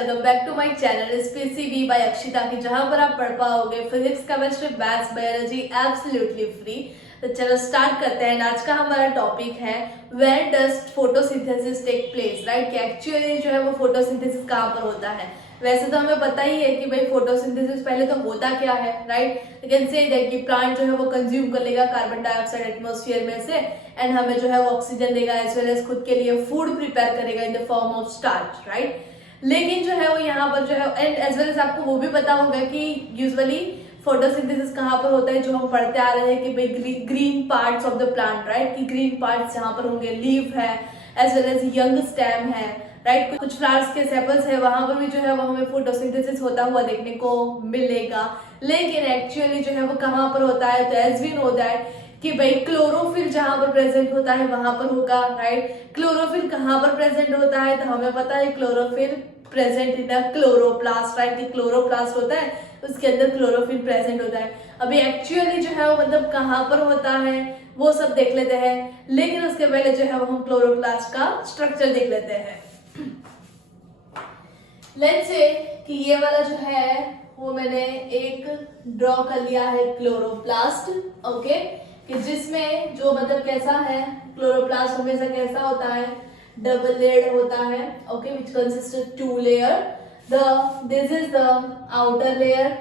Welcome back to my channel spacey by Akshita की, जहां पर आप पढ़ पाओगे physics, chemistry, maths, biology absolutely free. तो चलो स्टार्ट करते हैं। आज का हमारा टॉपिक है when does photosynthesis take place, right. कि एक्चुअली जो है वो फोटोसिंथेसिस कहाँ पर होता है। वैसे तो हमें पता ही है कि भाई फोटोसिंथेसिस पहले तो होता क्या है, राइट। लेकिन से दैट कि प्लांट जो है वो कंज्यूम कर लेगा कार्बन डाइऑक्साइड एटमॉस्फेयर में से एंड हमें जो है वो ऑक्सीजन देगा, एज वेल एज खुद के लिए फूड प्रिपेयर करेगा in the form of starch, right. लेकिन जो है वो यहाँ पर जो है एंड एज वेल एज आपको वो भी पता होगा कि यूजुअली फोटोसिंथेसिस कहाँ पर होता है, जो हम पढ़ते आ रहे हैं कि भाई green parts of the plant, right. कि ग्रीन पार्ट्स जहाँ पर होंगे, लीफ है as well as young stem है, राइट। कुछ फ्लावर्स के सेपल्स है, वहां पर भी जो है वो हमें फोटोसिंथेसिस होता हुआ देखने को मिलेगा। लेकिन एक्चुअली जो है वो कहाँ पर होता है, तो एज वी नो दैट कि भाई क्लोरोफिल जहां पर प्रेजेंट होता है वहां पर होगा, राइट। क्लोरोफिल कहां पर प्रेजेंट होता है, तो हमें पता है chlorophyll present in the chloroplast, right. कि क्लोरोप्लास्ट होता है उसके अंदर क्लोरोफिल प्रेजेंट होता है। अभी एक्चुअली जो है वो मतलब कहां पर होता है वो सब देख लेते हैं, लेकिन उसके पहले जो है वो हम क्लोरोप्लास्ट का स्ट्रक्चर देख लेते हैं। लेट्स से कि ये वाला जो है वो मैंने एक ड्रॉ कर लिया है क्लोरोप्लास्ट, ओके। कि जिसमें जो मतलब कैसा है, क्लोरोप्लास्ट हमेशा कैसा होता है, डबल लेयर्ड होता है, okay, which consist of 2 layer. This is the outer layer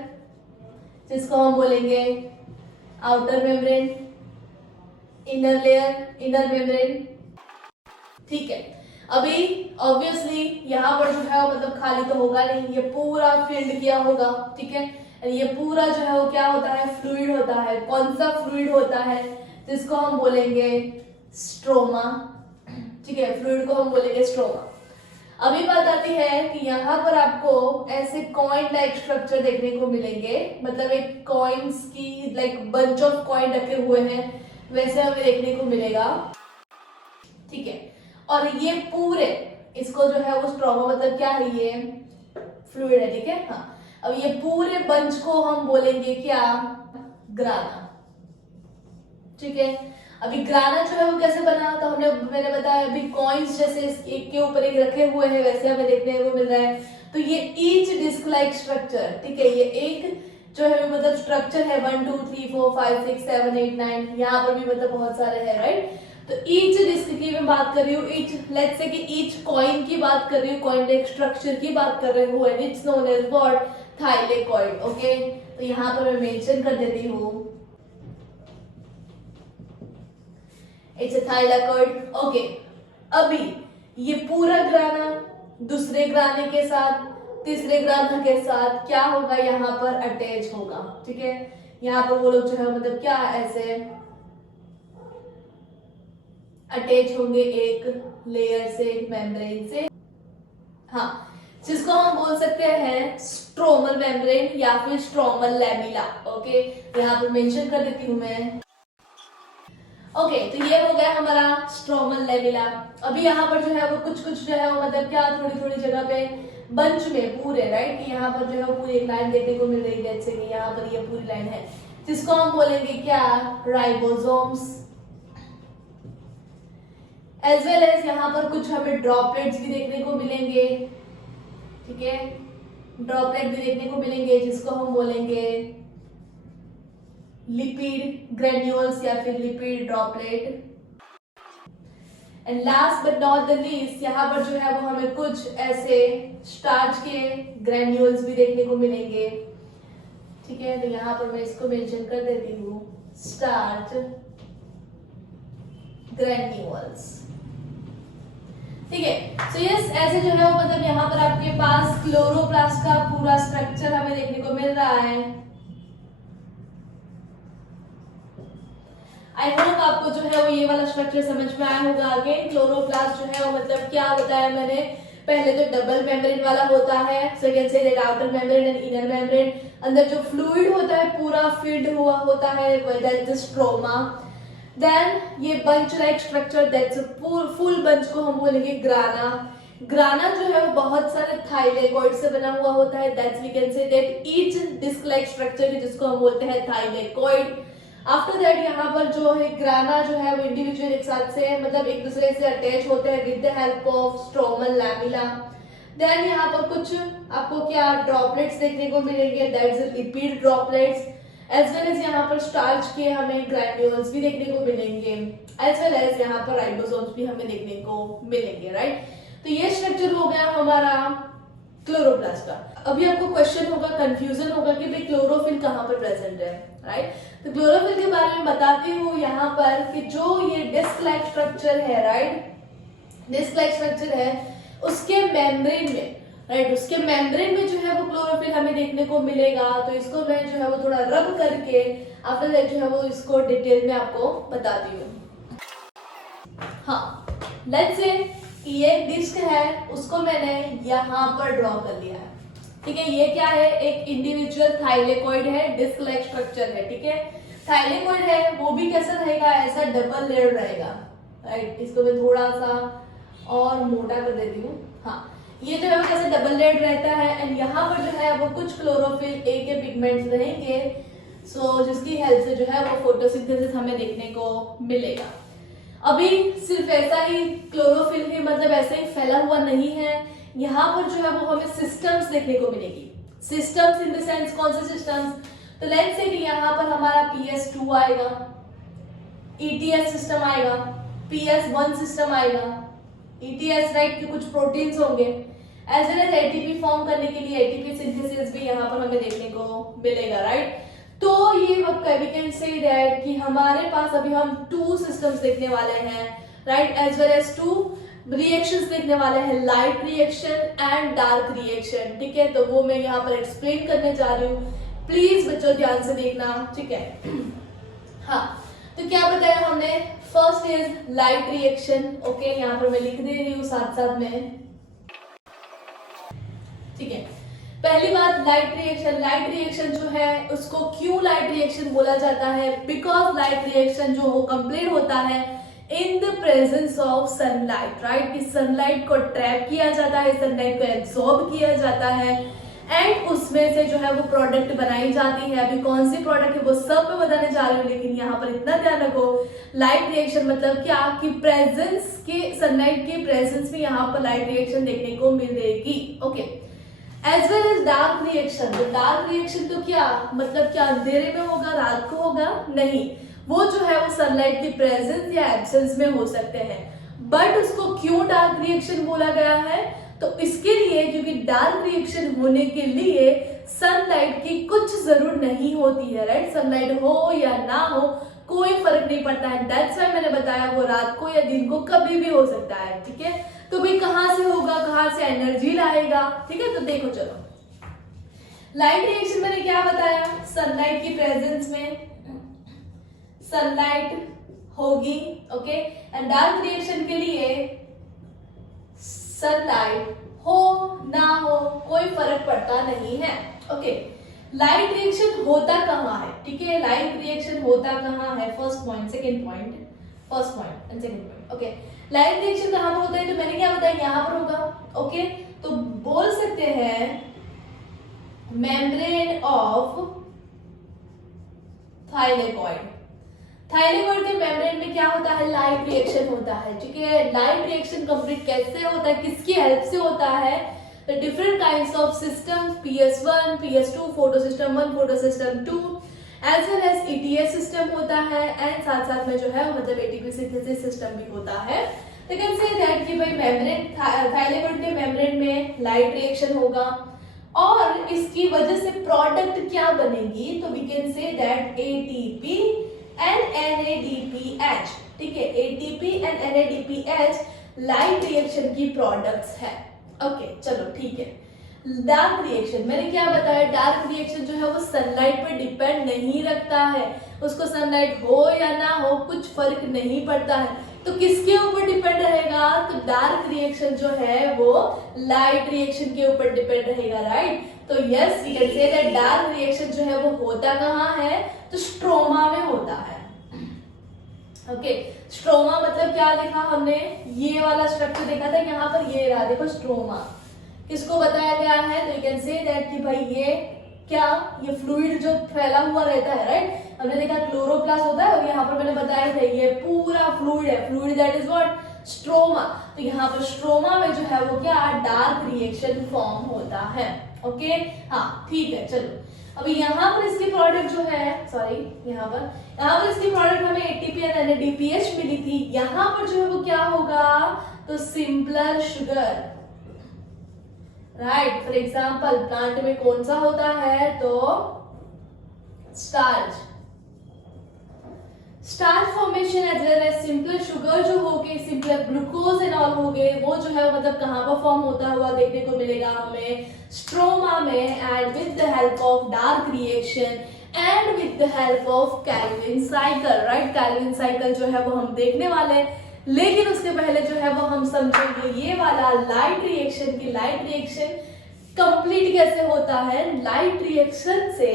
जिसको हम बोलेंगे outer membrane, inner layer inner membrane, ठीक है। अभी ऑब्वियसली यहाँ पर जो है वो मतलब खाली तो होगा नहीं, ये पूरा फिल्ड किया होगा, ठीक है। ये पूरा जो है वो क्या होता है, फ्लूइड होता है। कौन सा फ्लूइड होता है, जिसको हम बोलेंगे स्ट्रोमा, ठीक है। फ्लूइड को हम बोलेंगे स्ट्रोमा। अभी बात आती है कि यहाँ पर आपको ऐसे कॉइन लाइक स्ट्रक्चर देखने को मिलेंगे, मतलब एक कॉइन्स की लाइक बंच ऑफ कॉइन रखे हुए हैं वैसे हमें देखने को मिलेगा, ठीक है। और ये पूरे इसको जो है वो स्ट्रोमा मतलब क्या है, ये फ्लूइड है, ठीक है। हाँ, अब ये पूरे बंच को हम बोलेंगे क्या, ग्राना, ठीक है। अभी ग्राना जो है वो कैसे बना, तो मैंने बताया अभी कॉइन्स जैसे एक के ऊपर एक रखे हुए हैं वैसे हमें देखने को मिल रहा है। तो ये ईच डिस्क लाइक स्ट्रक्चर, ठीक है। ये एक जो है मतलब स्ट्रक्चर है 1 2 3 4 5 6 7 8 9, यहाँ पर भी मतलब बहुत सारे हैं, राइट। तो ईच डिस्क की मैं बात कर रही हूँ, ईच लेट्स से कि ईच कॉइन की बात कर रही हूँ, कॉइन लाइक स्ट्रक्चर की बात कर रही हूँ, and it's known as what, thylakoid, okay. तो यहाँ पर मैं मेंशन कर देती हूँ इट्स अ थाइलेकॉइड, ओके। अभी ये पूरा ग्राना दूसरे ग्राने के साथ तीसरे ग्राना के साथ क्या होगा, यहाँ पर अटैच होगा, ठीक है। यहाँ पर वो लोग जो है मतलब क्या ऐसे अटैच होंगे एक लेयर से, एक मेम्ब्रेन से, हाँ, जिसको हम बोल सकते हैं स्ट्रोमल मेम्ब्रेन या फिर स्ट्रोमल लैमिला, ओके। यहाँ पर मेंशन कर देती हूँ मैं, ओके। तो ये हो गया हमारा स्ट्रोमल लेमिला। अभी यहाँ पर जो है वो कुछ जो है वो मतलब क्या थोड़ी थोड़ी जगह पे बंच में पूरे, राइट। कि यहाँ पर जो है पूरी एक लाइन देखने को मिल रही है, जैसे कि यहाँ पर ये पूरी लाइन है जिसको हम बोलेंगे क्या, राइबोसोम्स। एज वेल एज यहाँ पर कुछ हमें ड्रॉपलेट्स भी देखने को मिलेंगे, ठीक है। ड्रॉपलेट भी देखने को मिलेंगे जिसको हम बोलेंगे लिपिड ग्रेन्यूल्स या फिर lipid droplet. And last but not the least, यहाँ पर जो है वो हमें कुछ ऐसे स्टार्च के ग्रेन्यूल्स भी देखने को मिलेंगे, ठीक है। तो यहाँ पर मैं इसको मेंशन कर देती हूँ, स्टार्च ग्रेन्यूल्स, ठीक है। सो यस, ऐसे जो है वो मतलब यहाँ पर आपके पास क्लोरोप्लास्ट का पूरा स्ट्रक्चर हमें देखने को मिल रहा है। आई होप आपको जो है वो ये वाला स्ट्रक्चर समझ में आया होगा। अगेन क्लोरोप्लास्ट जो है वो मतलब क्या होता है, मैंने पहले तो डबल मेम्ब्रेन वाला होता है, so you can say that outer membrane and inner membrane. अंदर जो फ्लूइड होता है पूरा फिल्ड हुआ होता है, दैट इज स्ट्रोमा। देन ये bunch like structure, that's full bunch को हम बोलेंगे ग्राना। ग्राना जो है वो बहुत सारे थाइलेकॉइड से बना हुआ होता है, that's we can say that each disc like structure जिसको हम बोलते हैं थाइलेकॉइड। आफ्टर दैट यहाँ पर जो है ग्राना जो है वो इंडिविजुअल एक साथ से मतलब एक दूसरे से अटैच होते हैं with the help of stromal lamella. Then यहाँ पर कुछ आपको क्या ड्रॉपलेट्स देखने को मिलेंगे, that's lipid droplets, as well as यहाँ पर स्टार्च के हमें ग्रैन्यूल्स भी देखने को मिलेंगे, एज वेल एज यहाँ पर राइबोसोम्स भी हमें देखने को मिलेंगे, राइट। तो ये स्ट्रक्चर हो गया हमारा क्लोरोप्लास्ट का। अभी आपको क्वेश्चन होगा, कंफ्यूजन होगा कि भाई क्लोरोफिल कहाँ पर प्रेजेंट है, राइट। तो क्लोरोफिल के बारे में बताती हूँ यहाँ पर कि जो ये डिस्क लाइक स्ट्रक्चर है, राइट, डिस्क लाइक स्ट्रक्चर है, उसके मेम्ब्रेन में, राइट, उसके मेम्ब्रेन में जो है वो क्लोरोफिल हमें देखने को मिलेगा। तो इसको मैं जो है वो थोड़ा रब करके आफ्टर दैट जो है वो इसको डिटेल में आपको बताती हूँ। हाँ, लेट्स से ये डिस्क है, उसको मैंने यहाँ पर ड्रॉ कर लिया है, ठीक है। ये क्या है, एक इंडिविजुअल थाइलेकोइड है, डिस्क लाइक स्ट्रक्चर है, ठीक है। थाइलेकोइड है, वो भी कैसा रहेगा, ऐसा डबल लेयर रहेगा, राइट। इसको मैं थोड़ा सा और मोटा कर देती हूँ। हाँ, ये जो है वो कैसे डबल लेयर रहता है, एंड यहाँ पर जो है वो कुछ क्लोरोफिल ए के पिगमेंट्स रहेंगे, सो जिसकी हेल्प से जो है वो फोटोसिंथेसिस हमें देखने को मिलेगा। अभी सिर्फ ऐसा ही क्लोरोफिल ही मतलब ऐसे ही फैला हुआ नहीं है, यहाँ पर जो है वो हमें सिस्टम्स देखने को मिलेगी। सिस्टम्स इन द सेंस कौन से सिस्टम्स, तो लेट्स से कि यहाँ पर हमारा PS2 आएगा, ETS सिस्टम आएगा, PS1 सिस्टम आएगा, ETS, राइट, के कुछ प्रोटीन्स होंगे, as well as ATP form करने के लिए ATP सिंथेसिस भी यहाँ पर हमें देखने को मिलेगा, राइट। तो ये वी कैन से दैट कि हमारे पास अभी हम 2 सिस्टम्स देखने वाले हैं, right, as well as 2 reactions देखने वाले हैं, light reaction and dark reaction, ठीक है। तो वो मैं यहाँ पर एक्सप्लेन करने जा रही हूँ, प्लीज बच्चों ध्यान से देखना, ठीक है। हाँ, तो क्या बताया हमने, first is light reaction, okay, यहाँ पर मैं लिख दे रही हूँ साथ साथ में, ठीक है। पहली बात लाइट रिएक्शन, लाइट रिएक्शन जो है उसको क्यों लाइट रिएक्शन बोला जाता है, बिकॉज लाइट रिएक्शन जो वो कंप्लीट होता है in the presence of sunlight, right, कि सनलाइट को ट्रैप किया जाता है, सनलाइट को एब्सॉर्ब किया जाता है, एंड उसमें से जो है वो प्रोडक्ट बनाई जाती है। अभी कौन सी प्रोडक्ट है वो सब मैं बताने जा रही हूँ, लेकिन यहाँ पर इतना ध्यान रखो, लाइट रिएक्शन मतलब क्या, कि प्रेजेंस के सनलाइट के प्रेजेंस में यहाँ पर लाइट रिएक्शन देखने को मिलेगी, okay. As well as dark reaction, तो डार्क रिएक्शन तो क्या मतलब, क्या अंधेरे में होगा, रात को होगा, नहीं, वो जो है वो सनलाइट की प्रेजेंस या एब्सेंस में हो सकते हैं। बट उसको क्यों डार्क रिएक्शन बोला गया है, तो इसके लिए क्योंकि डार्क रिएक्शन होने के लिए सनलाइट की कुछ जरूरत नहीं होती है, राइट। सनलाइट हो या ना हो कोई फर्क नहीं पड़ता है, दैट्स व्हाई मैंने बताया वो रात को या दिन को कभी भी हो सकता है, ठीक है। तो भाई कहाँ से होगा, कहाँ से एनर्जी लाएगा, ठीक है। तो देखो चलो, लाइट रिएक्शन मैंने क्या बताया, सनलाइट की प्रेजेंस में सनलाइट होगी, ओके, एंड डार्क रिएक्शन के लिए सनलाइट हो ना हो कोई फर्क पड़ता नहीं है, ओके। लाइट रिएक्शन होता कहाँ है, ठीक है, लाइट रिएक्शन होता कहाँ है, first point, second point, first point and second point, okay. Light reaction कहाँ पर होता है, तो मैंने क्या बताया, यहाँ पर होगा, ओके। तो बोल सकते हैं मेम्ब्रेन ऑफ थाइलेकोइड, थाइलेकोइड के मेम्ब्रेन में क्या होता है, लाइट रिएक्शन होता है, ठीक है। लाइट रिएक्शन कंप्लीट कैसे होता है, किसकी हेल्प से होता है, तो different kinds of systems, PS1, PS2, photosystem 1, photosystem 2, as well as ETS system होता है, एंड साथ साथ में जो है मतलब ATP सिंथेसिस सिस्टम भी होता है। तो कैन से दैट कि भाई मेम्ब्रेन, थाइलेकोइड के मेम्ब्रेन में लाइट रिएक्शन होगा, और इसकी वजह से प्रोडक्ट क्या बनेगी, तो we can say that ATP and NADPH, ठीक है, ATP and NADPH light reaction की प्रोडक्ट्स है, ओके। चलो ठीक है, डार्क रिएक्शन मैंने क्या बताया, डार्क रिएक्शन जो है वो सनलाइट पर डिपेंड नहीं रखता है, उसको सनलाइट हो या ना हो कुछ फर्क नहीं पड़ता है, तो किसके ऊपर डिपेंड रहेगा, तो डार्क रिएक्शन जो है वो लाइट रिएक्शन के ऊपर डिपेंड रहेगा, राइट। तो yes we can say that dark reaction जो है वो होता कहाँ है, तो स्ट्रोमा में होता है, ओके। स्ट्रोमा मतलब क्या देखा हमने, ये वाला स्ट्रक्चर देखा था, यहाँ पर ये रहा, देखो स्ट्रोमा किसको बताया गया है, तो यू कैन से दैट कि भाई ये क्या, ये फ्लूइड जो फैला हुआ रहता है, राइट। हमने देखा क्लोरोप्लास्ट होता है, और यहाँ पर मैंने बताया था ये पूरा फ्लूइड है, fluid that is what, stroma. तो यहाँ पर स्ट्रोमा में जो है वो क्या डार्क रिएक्शन फॉर्म होता है। ओके हाँ ठीक है चलो। अभी यहाँ पर इसकी प्रोडक्ट जो है यहाँ पर इसकी प्रोडक्ट हमें एटीपी एंड एनएडीपीएच मिली थी। यहाँ पर जो है वो क्या होगा तो simpler sugar, right. For example plant में कौन सा होता है तो starch formation as well as simpler sugar जो हो गए, सिंपलर ग्लूकोज एंड ऑल हो गए, वो जो है मतलब कहाँ पर फॉर्म होता हुआ देखने को मिलेगा हमें स्ट्रोमा में, and with the help of dark reaction and with the help of Calvin cycle, right. Calvin cycle जो है वो हम देखने वाले हैं, लेकिन उसके पहले जो है वो हम समझेंगे ये वाला लाइट रिएक्शन की लाइट रिएक्शन कंप्लीट कैसे होता है, लाइट रिएक्शन से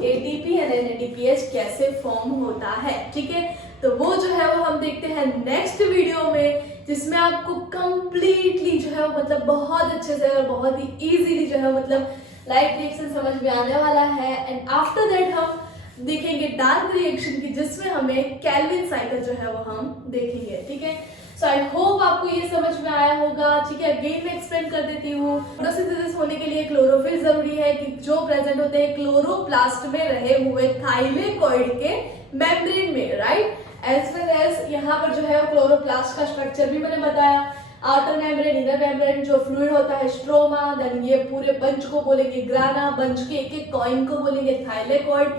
एटीपी एंड एनएडीपीएच कैसे फॉर्म होता है, ठीक है। तो वो जो है वो हम देखते हैं नेक्स्ट वीडियो में, जिसमें आपको कंप्लीटली जो है मतलब बहुत अच्छे से और बहुत ही इजीली जो है मतलब लाइट रिएक्शन समझ में आने वाला है। एंड आफ्टर दैट हम देखेंगे डार्क रिएक्शन की, जिसमें हमें कैल्विन साइकिल जो है वो हम देखेंगे, ठीक है। सो आई होप आपको ये समझ में आया होगा, ठीक है। अगेन मैं एक्सप्लेन कर देती हूँ। फोटोसिंथेसिस होने के लिए क्लोरोफिल जरूरी है कि जो प्रेजेंट होते हैं क्लोरोप्लास्ट में रहे हुए थाइलेकोइड के मेम्ब्रेन में, राइट। एज वेल एज यहाँ पर जो है क्लोरोप्लास्ट का स्ट्रक्चर भी मैंने बताया, आउटर मेम्ब्रेन, इनर मेम्ब्रेन, जो फ्लूइड होता है स्ट्रोमा, देन ये पूरे बंच को बोलेंगे ग्राना, बंच के एक एक कॉइन को बोलेंगे थाइलेकोइड,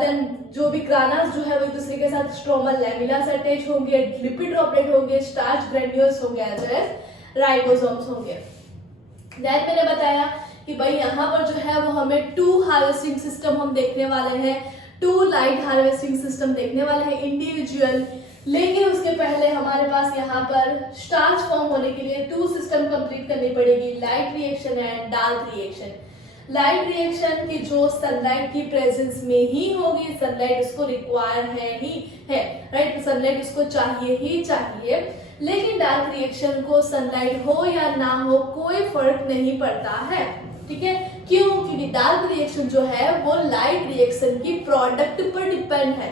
देन जो भी ग्रानास जो है वो एक दूसरे के साथ स्ट्रोमल लैमिला से अटैच होंगे, लिपिड ड्रॉपलेट होंगे, स्टार्च ग्रैन्यूल्स होंगे, एज वेल एज राइबोसोम्स होंगे। दैट मैंने बताया कि भाई यहाँ पर जो है वो हमें 2 हार्वेस्टिंग सिस्टम हम देखने वाले हैं, 2 लाइट हार्वेस्टिंग सिस्टम देखने वाले हैं इंडिविजुअल। लेकिन उसके पहले हमारे पास यहाँ पर स्टार्च फॉर्म होने के लिए 2 सिस्टम कंप्लीट करनी पड़ेगी, light reaction and dark reaction. Light reaction की जो सनलाइट की प्रेजेंस में ही होगी, सनलाइट उसको रिक्वायर है, राइट। सनलाइट उसको चाहिए ही चाहिए। लेकिन डार्क रिएक्शन को सनलाइट हो या ना हो कोई फर्क नहीं पड़ता है, ठीक है। क्यों? क्योंकि डार्क रिएक्शन जो है वो लाइट रिएक्शन की प्रोडक्ट पर डिपेंड है।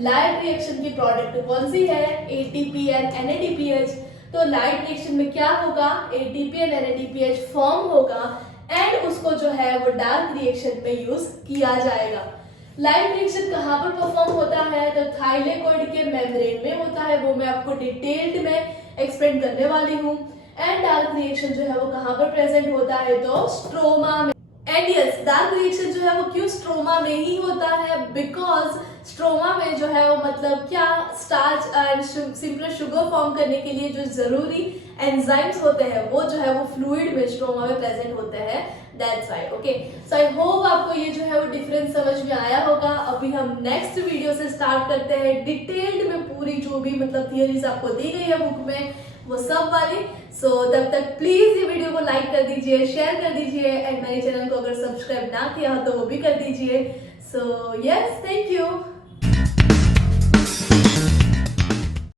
लाइट रिएक्शन की प्रोडक्ट कौन सी है, एटीपी एंड एनएडीपीएच। तो लाइट रिएक्शन में क्या होगा, एटीपी एंड एनएडीपीएच फॉर्म होगा एंड उसको जो है वो डार्क रिएक्शन में यूज किया जाएगा। लाइट रिएक्शन कहाँ पर परफॉर्म होता है तो थाइलेकोइड के मेम्ब्रेन में होता है, वो मैं आपको डिटेल्ड में एक्सप्लेन करने वाली हूँ। एंड डार्क रिएक्शन जो है वो कहाँ पर प्रेजेंट होता है तो स्ट्रोमा में। एंड यस, डार्क रिएक्शन जो है वो क्यों स्ट्रोमा में ही होता है, बिकॉज स्ट्रोमा में जो है वो मतलब क्या starch and simpler sugar form करने के लिए जो जरूरी एंजाइम्स होते हैं वो जो है वो फ्लूइड में स्ट्रोमा में प्रेजेंट होते हैं। That's why. Okay, so I hope आपको ये जो है वो डिफरेंस समझ में आया होगा। अभी हम नेक्स्ट वीडियो से स्टार्ट करते हैं डिटेल्ड में पूरी जो भी मतलब थियरीज आपको दी गई है बुक में वो सब वाली। सो तब तक प्लीज ये वीडियो को लाइक कर दीजिए, शेयर कर दीजिए एंड मेरे चैनल को अगर सब्सक्राइब ना किया हो तो वो भी कर दीजिए। So yes, thank you.